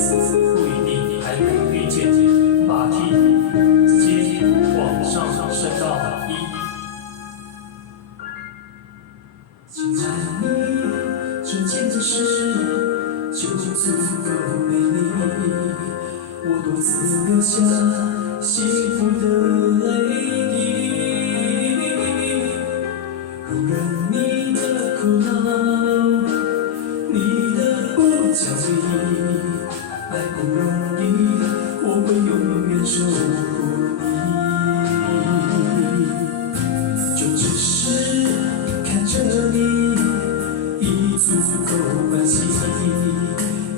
子不一定还能遇见，马蹄直接往上升到1。亲爱你，纯洁的事就足够美丽，我独自留下幸福的泪滴。容忍你的苦恼，你的不讲理，爱不容易，我会永远守护你。就只是看着你，已足够欢喜。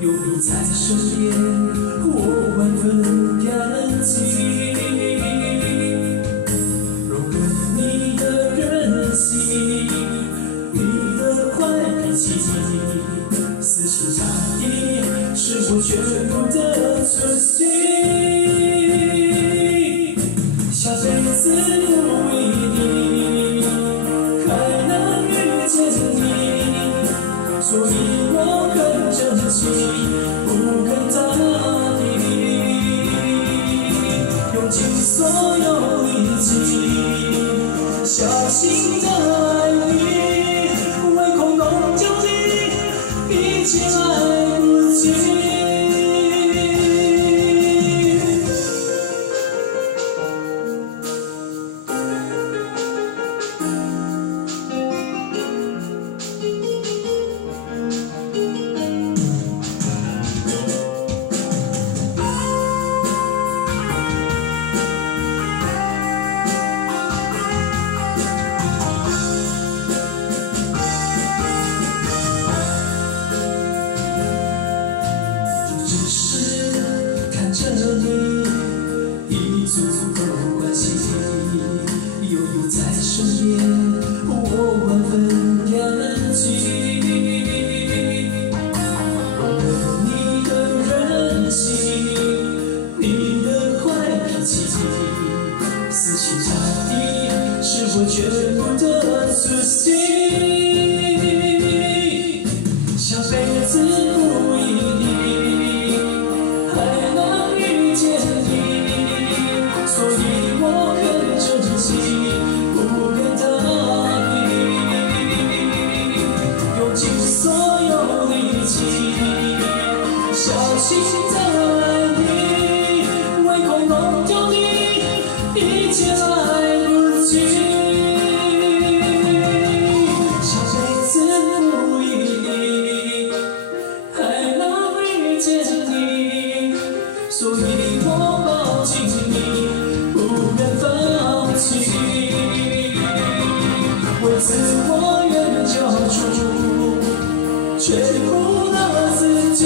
有你在身边，我万分感激。容忍你的任性，你的坏脾气，死心塌地是我全部的存心。下辈子不一定还能遇见你，所以我很珍惜，不肯大意，用尽所有力气，小心的爱你，唯恐弄丢你，一切来不及。足够关心，有你在身边，我万分感激。容忍你的任性，你的坏脾气，死心塌地是我全部的存心。下辈子不一定还能遇见你。所以我很珍惜，不肯大意，用尽所有力气，小心的爱你，唯恐弄丢你，一切来不及。下辈子不一定还能遇见你，所以我抱紧你。不敢放弃，为此我愿交出全部的自己。